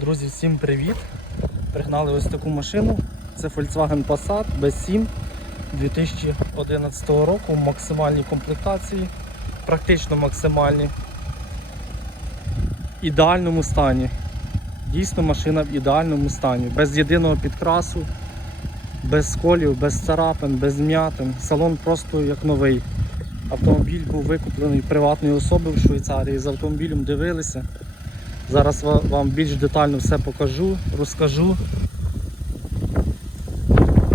Друзі, всім привіт! Пригнали ось таку машину. Це Volkswagen Passat B7 2011 року в максимальній комплектації, практично максимальній. В ідеальному стані. Дійсно машина в ідеальному стані. Без єдиного підкрасу, без сколів, без царапин, без м'ятин. Салон просто як новий. Автомобіль був викуплений приватної особи в Швейцарії. З автомобілем дивилися. Зараз вам більш детально все покажу, розкажу.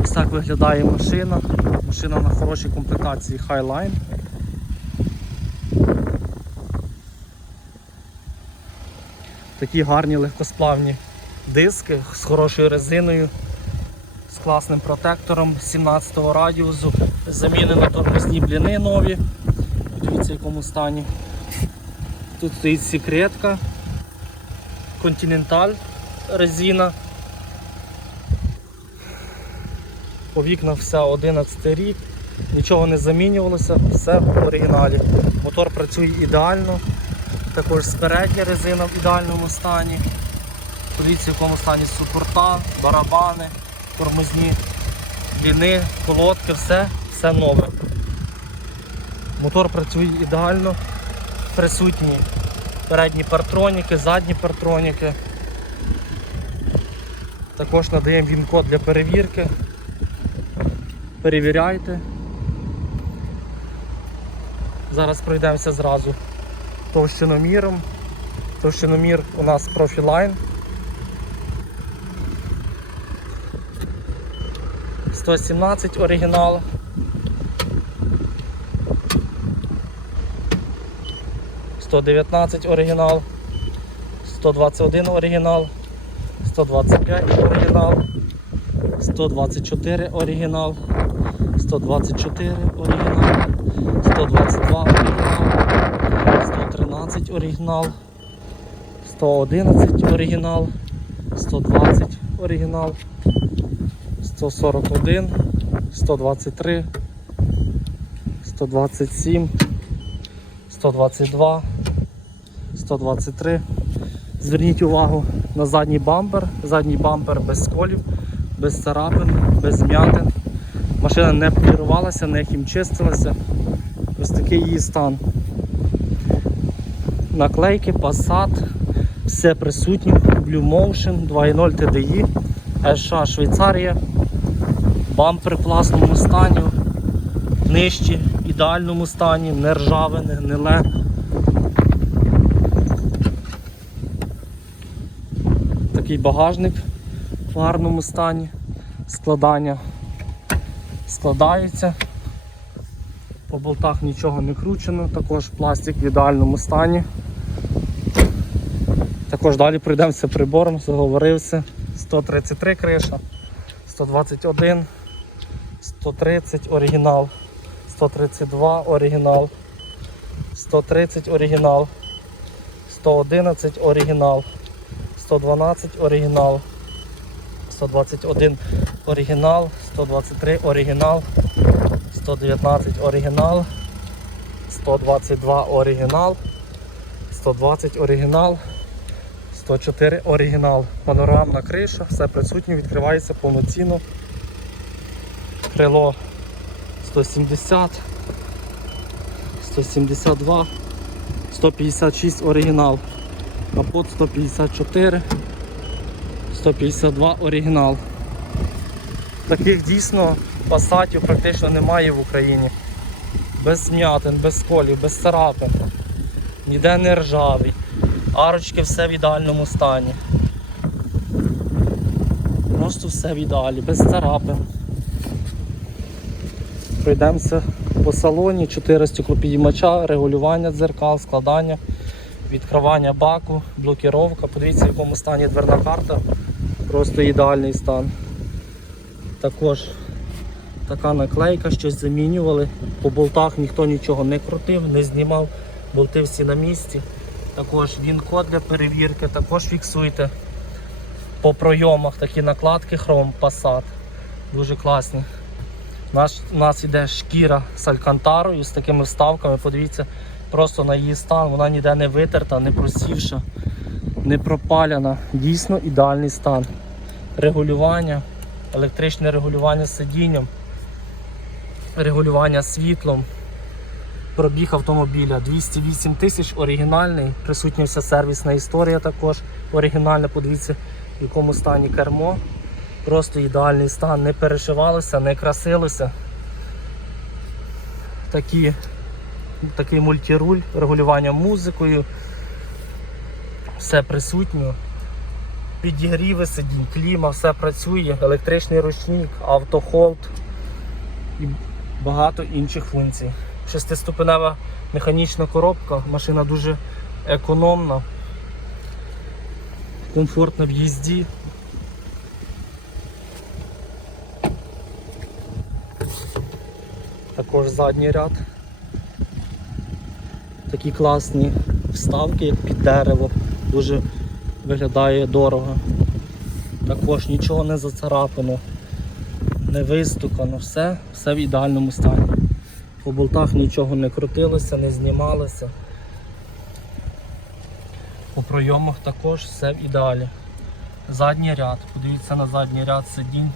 Ось так виглядає машина. Машина на хорошій комплектації Highline. Такі гарні легкосплавні диски з хорошою резиною, з класним протектором 17-го радіусу. Замінено тормозні бліни нові. Дивіться в якому стані. Тут стоїть секретка. Continental резина. По вікнах все 11 рік, нічого не замінювалося, все в оригіналі. Мотор працює ідеально, також спередня резина в ідеальному стані. Подивіться, в якому стані супорта, барабани, тормозні, ліни, колодки, все, все нове. Мотор працює ідеально, присутні передні партроніки, задні партроніки. Також надаємо він код для перевірки. Перевіряйте. Зараз пройдемося зразу товщиноміром. Товщиномір у нас профілайн. 117 оригінал. 119 оригінал, 121 оригінал, 125 оригінал, 124 оригінал, 124 оригінал, 122 оригінал, 113 оригінал, 111 оригінал, 120 оригінал, 141, 123, 127, 122, 123. Зверніть увагу на задній бампер. Задній бампер без сколів, без царапин, без м'ятин. Машина не полірувалася, не хімчистилася. Ось такий її стан. Наклейки, Passat, все присутнє. Blue Motion, 2.0 TDI, США Швейцарія. Бампер в класному стані, нижчі, ідеальному стані, не ржаве, не гниле. Такий багажник в гарному стані. Складання складається. По болтах нічого не кручено, також пластик в ідеальному стані. Також далі пройдемося прибором, заговорився. 133 криша, 121, 130 оригінал, 132 оригінал, 130 оригінал, 111 оригінал, 112 оригінал, 121 оригінал, 123 оригінал, 119 оригінал, 122 оригінал, 120 оригінал, 104 оригінал. Панорамна криша, все присутнє, відкривається повноцінно. Крило 170, 172, 156 оригінал. Капот 154, 152 оригінал. Таких дійсно пасатів практично немає в Україні. Без змятин, без сколів, без царапин. Ніде не ржавий. Арочки все в ідеальному стані. Просто все в ідеалі, без царапин. Пройдемося по салоні, 4 стеклопідіймача, регулювання дзеркал, складання, відкривання баку, блокіровка. Подивіться, в якому стані дверна карта. Просто ідеальний стан. Також така наклейка, щось замінювали. По болтах ніхто нічого не крутив, не знімав, болти всі на місці. Також він код для перевірки, також фіксуйте. По пройомах такі накладки хром Passat. Дуже класні. У нас, у нас йде шкіра з алькантарою з такими вставками. Подивіться просто на її стан, вона ніде не витерта, не просівша. не пропалена. Дійсно ідеальний стан. Регулювання, електричне регулювання сидінням, регулювання світлом. Пробіг автомобіля 208 тисяч, оригінальний, присутня вся сервісна історія також. Оригінальна, подивіться, в якому стані кермо. Просто ідеальний стан, не перешивалося, не красилося. Такі, такий мультируль, регулювання музикою. Все присутньо. Підігріви сидінь, кліма, все працює, електричний ручник, автохолд і багато інших функцій. Шестиступенева механічна коробка, машина дуже економна, комфортна в їзді. Також задній ряд. Такі класні вставки, під дерево, дуже виглядає дорого. Також нічого не зацарапано, не вистукано, все, все в ідеальному стані. По болтах нічого не крутилося, не знімалося. По пройомах також все в ідеалі. Задній ряд, подивіться на задній ряд сидінь,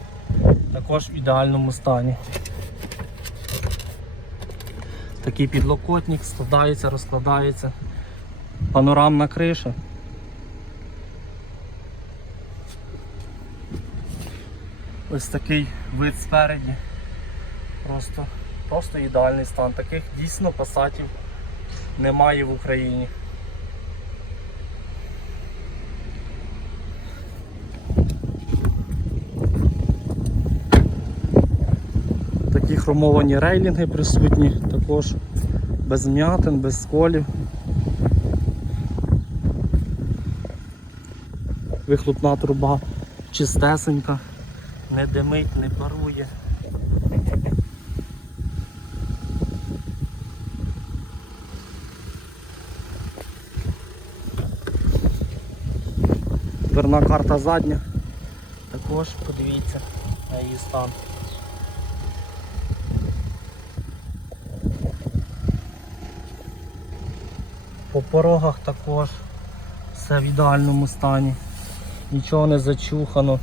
також в ідеальному стані. Такий підлокотник складається, розкладається. Панорамна криша. Ось такий вид спереді. Просто, просто ідеальний стан. Таких дійсно пасатів немає в Україні. Такі хромовані рейлінги присутні, також без м'ятин, без сколів. Вихлопна труба чистесенька, не димить, не парує. Дверна карта задня. Також подивіться на її стан. По порогах також все в ідеальному стані. Нічого не зачухано.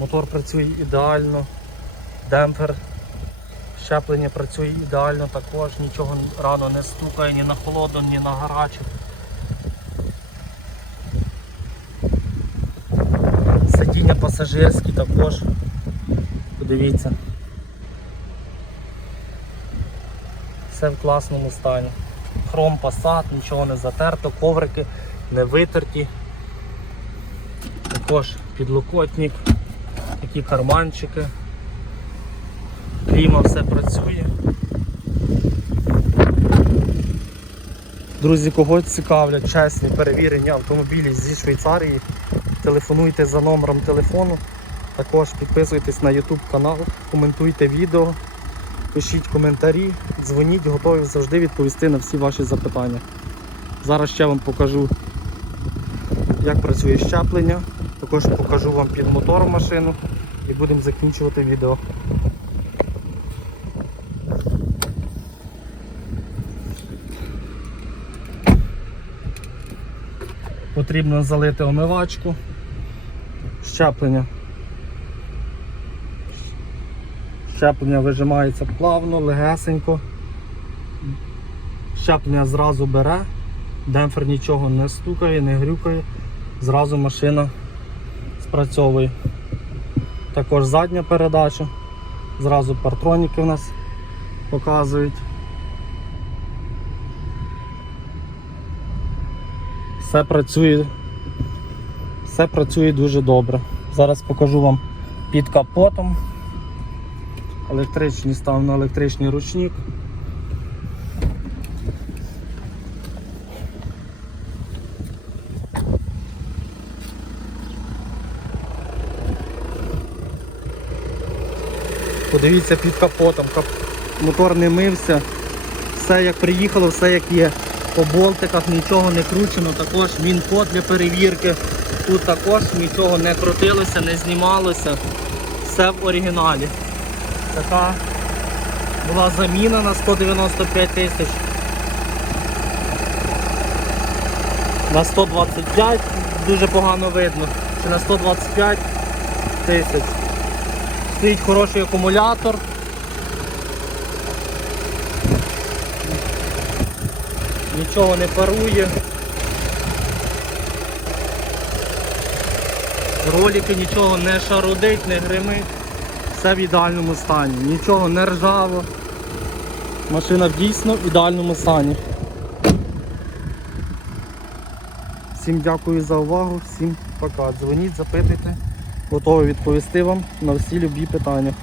Мотор працює ідеально, демпфер, щеплення працює ідеально також, нічого рано не стукає ні на холодну, ні на гарячу. Сидіння пасажирські також. Подивіться. Все в класному стані. Хром пасат, нічого не затерто, коврики не витерті. Також підлокотник, такі карманчики. Кліма все працює. Друзі, кого цікавлять чесні перевірені автомобілі зі Швейцарії, телефонуйте за номером телефону. Також підписуйтесь на YouTube канал, коментуйте відео, пишіть коментарі, дзвоніть, готові завжди відповісти на всі ваші запитання. Зараз ще вам покажу, як працює щеплення, також покажу вам під мотор машину і будемо закінчувати відео. Потрібно залити омивачку, щеплення. Щеплення вижимається плавно, легесенько. Щеплення зразу бере, демпфер нічого не стукає, не грюкає, зразу машина спрацьовує. Також задня передача, зразу партроніки в нас показують. Все працює, все працює дуже добре. Зараз покажу вам під капотом. Електричний став на електричний ручник. Подивіться під капотом. Кап... Мотор не мився. Все як приїхало, все як є. По болтиках нічого не кручено, також він код для перевірки. Тут також нічого не крутилося, не знімалося. Все в оригіналі. Така була заміна на 195 тисяч. На 125 дуже погано видно. Чи на 125 тисяч. Стоїть хороший акумулятор. Нічого не парує. Ролики нічого не шарудить, не гримить. Все в ідеальному стані. Нічого не ржаво. Машина дійсно в ідеальному стані. Всім дякую за увагу, всім пока. Дзвоніть, запитуйте. Готовий відповісти вам на всі любі питання.